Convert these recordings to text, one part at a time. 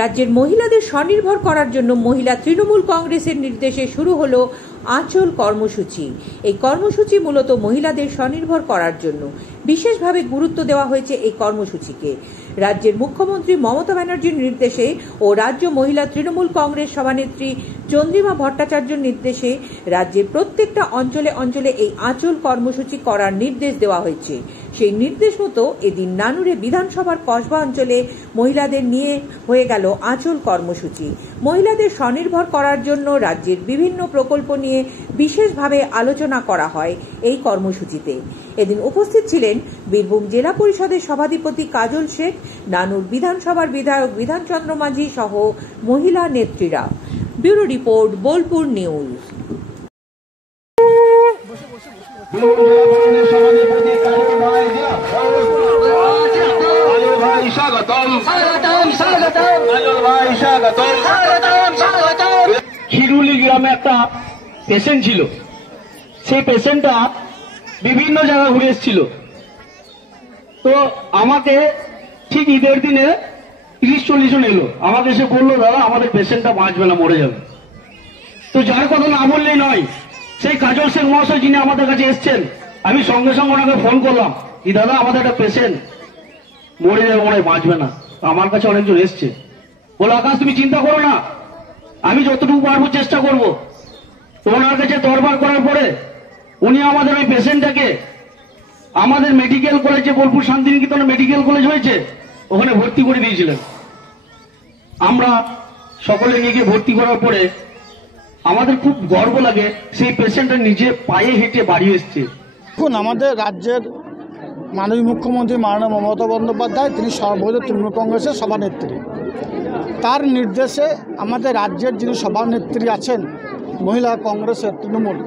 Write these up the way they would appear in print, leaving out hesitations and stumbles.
রাজ্যের মহিলাদের স্বনির্ভর করার জন্য মহিলা তৃণমূল কংগ্রেসের নির্দেশে শুরু হলো আঁচল কর্মসূচি। এই কর্মসূচি মূলত মহিলাদের স্বনির্ভর করার জন্য বিশেষভাবে গুরুত্ব দেওয়া হয়েছে। এই কর্মসূচিকে রাজ্যের মুখ্যমন্ত্রী মমতা ব্যানার্জির নির্দেশে ও রাজ্য মহিলা তৃণমূল কংগ্রেস সভানেত্রী চন্দ্রিমা ভট্টাচার্যের নির্দেশে রাজ্যের প্রত্যেকটা অঞ্চলে অঞ্চলে এই আঁচল কর্মসূচি করার নির্দেশ দেওয়া হয়েছে। সেই নির্দেশ মতো এদিন নানুরে বিধানসভার কসবা অঞ্চলে মহিলাদের নিয়ে হয়ে গেল আঁচল কর্মসূচি। মহিলাদের স্বনির্ভর করার জন্য রাজ্যের বিভিন্ন প্রকল্প নিয়ে বিশেষভাবে আলোচনা করা হয় এই কর্মসূচিতে। এদিন উপস্থিত ছিলেন বীরভূম জেলা পরিষদের সভাধিপতি কাজল শেখ, নানুর বিধানসভার বিধায়ক বিধানচন্দ্র মাঝি সহ মহিলা নেত্রীরা। Bureau report, Bolpur news. Khiruli গ্রামে একটা পেশেন্ট ছিল, সেই পেশেন্টটা বিভিন্ন জায়গা ঘুরে এসেছিল। তো আমাকে ঠিক ঈদের দিনে 30-40 জন এলো, আমাকে এসে বললো, দাদা আমাদের পেশেন্টটা বাঁচবে না, মরে যাবে। তো যার কথা না বললেই নয়, সেই কাজল শেখ মহাশয় যিনি আমাদের কাছে এসছেন, আমি সঙ্গে সঙ্গে ওনাকে ফোন করলাম, দাদা আমাদের একটা পেশেন্ট মরে যাবে, মনে বাঁচবে না। আমার কাছে অনেকজন এসছে, বলে আকাশ তুমি চিন্তা করো না, আমি যতটুকু পারবো চেষ্টা করবো। তো ওনার কাছে দরবার করার পরে উনি আমাদের ওই পেশেন্টটাকে আমাদের মেডিকেল কলেজে, বোলপুর শান্তিনিকেতনে মেডিকেল কলেজ হয়েছে, ওখানে ভর্তি করে দিয়েছিলেন। আমরা সকলে নিয়ে গিয়ে ভর্তি করার পরে আমাদের খুব গর্ব লাগে, সেই পেশেন্টটা নিজে পায়ে হেঁটে বাড়ি এসছে। এখন আমাদের রাজ্যের মাননীয় মুখ্যমন্ত্রী মাননীয় মমতা বন্দ্যোপাধ্যায়, তিনি সর্বভারতীয় তৃণমূল কংগ্রেসের সভানেত্রী। তার নির্দেশে আমাদের রাজ্যের যিনি সভানেত্রী আছেন মহিলা কংগ্রেসের তৃণমূল,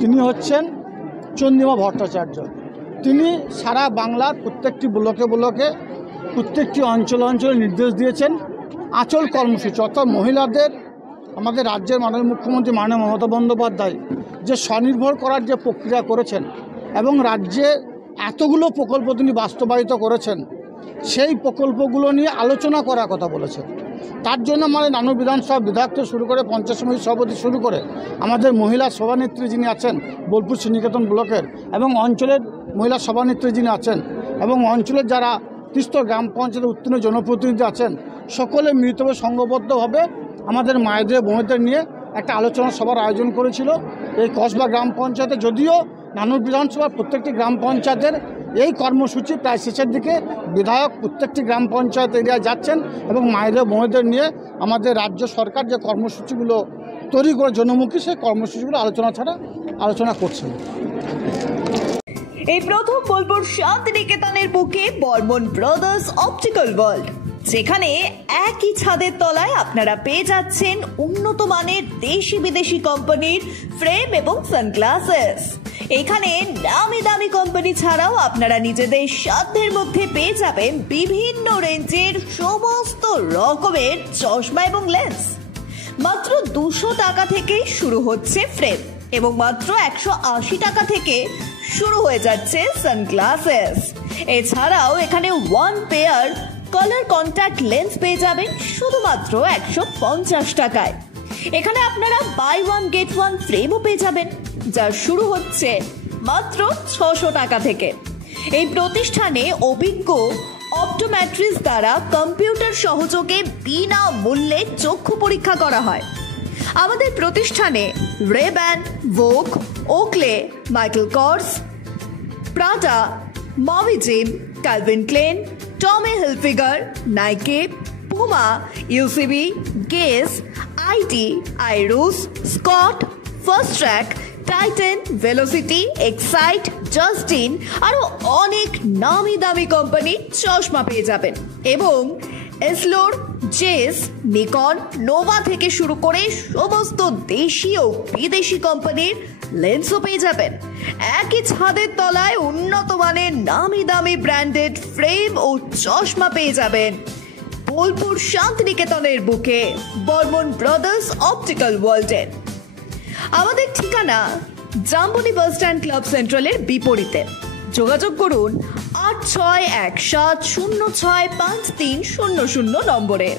তিনি হচ্ছেন চন্দ্রিমা ভট্টাচার্য। তিনি সারা বাংলার প্রত্যেকটি ব্লকে ব্লকে প্রত্যেকটি অঞ্চলে অঞ্চলে নির্দেশ দিয়েছেন আঁচল কর্মসূচি, অর্থাৎ মহিলাদের আমাদের রাজ্যের মাননীয় মুখ্যমন্ত্রী মাননীয় মমতা বন্দ্যোপাধ্যায় যে স্বনির্ভর করার যে প্রক্রিয়া করেছেন এবং রাজ্যে এতগুলো প্রকল্প তিনি বাস্তবায়িত করেছেন, সেই প্রকল্পগুলো নিয়ে আলোচনা করার কথা বলেছেন। তার জন্য আমাদের নানুর বিধানসভা বিধায়ক থেকে শুরু করে পঞ্চায়েত সমিতির সভাপতি শুরু করে আমাদের মহিলা সভানেত্রী যিনি আছেন বোলপুর শান্তিনিকেতন ব্লকের, এবং অঞ্চলের মহিলা সভানেত্রী যিনি আছেন, এবং অঞ্চলের যারা 30 গ্রাম পঞ্চায়েতের উত্তীর্ণ জনপ্রতিনিধি আছেন, সকলে মিলিতভাবে সংঘবদ্ধভাবে আমাদের মায়েদের বোনেদের নিয়ে একটা আলোচনা সভার আয়োজন করেছিল এই কসবা গ্রাম পঞ্চায়েতে। যদিও নানুর বিধানসভার প্রত্যেকটি গ্রাম পঞ্চায়েতের এই কর্মসূচি প্রায় শেষের দিকে, বিধায়ক প্রত্যেকটি গ্রাম পঞ্চায়েত এরিয়ায় যাচ্ছেন এবং মায়েদের বোনেদের নিয়ে আমাদের রাজ্য সরকার যে কর্মসূচিগুলো তৈরি করে জনমুখী, সেই কর্মসূচিগুলো আলোচনা করছেন। এই প্রথম বোলপুর শান্তিনিকেতনের বুকে বর্মন ব্রাদার্স অপটিক্যাল ওয়ার্ল্ড, যেখানে একই ছাদের তলায় আপনারা পেয়ে যাচ্ছেন উন্নত মানের দেশি বিদেশি কোম্পানির ফ্রেম এবং সানগ্লাসেস। এখানে নামি দামি কোম্পানি ছাড়াও আপনারা নিজেদের সাধ্যের মধ্যে পেয়ে যাবেন বিভিন্ন রেঞ্জের সমস্ত রকমের চশমা এবং লেন্স। মাত্র 200 টাকা থেকে শুরু হচ্ছে ফ্রেম এবং মাত্র 180 টাকা থেকে শুরু হয়ে যাচ্ছে সানগ্লাসেস। এছাড়াও এখানে 1 পেয়ার কালার কন্ট্যাক্ট লেন্স পেয়ে যাবেন শুধুমাত্র 150 টাকায়। এখানে আপনারা বাই 1 গেট 1 ফ্রেমও পেয়ে যাবেন, যা শুরু হচ্ছে মাত্র 600 টাকা থেকে। এই প্রতিষ্ঠানে অভিজ্ঞ অপটোমেট্রিস্ট দ্বারা কম্পিউটার সহযোগে বিনা মূল্যে চক্ষু পরীক্ষা করা হয়। আমাদের প্রতিষ্ঠানে Ray Ban, Vogue, Oakley, Michael Kors, Prada, মভিজিম, Calvin Klein, Tommy Hilfiger, Nike, Puma, UCB, Guess, IT, আইরুস, Scott, Fastrack, Titan, Velocity, Excite, Justin আরো অনেক নামি দামি কোম্পানির চশমা পেয়ে যাবেন এবং এসলোর, জেস, নিকন, নোভা থেকে শুরু করে সমস্ত দেশি ও বিদেশি কোম্পানির লেন্সও পেয়ে যাবেন। একই ছাদের তলায় উন্নত মানের নামি দামি ব্র্যান্ডেড ফ্রেম ও চশমা পেয়ে যাবেন বোলপুর শান্তিনিকেতনের বুকে বর্মন ব্রাদার্স অপটিক্যাল ওয়ার্ল্ডের। আমাদের ঠিকানা জাম্বনি বাস স্ট্যান্ড ক্লাব সেন্ট্রালের বিপরীতে। যোগাযোগ করুন 8617065300 নম্বরে।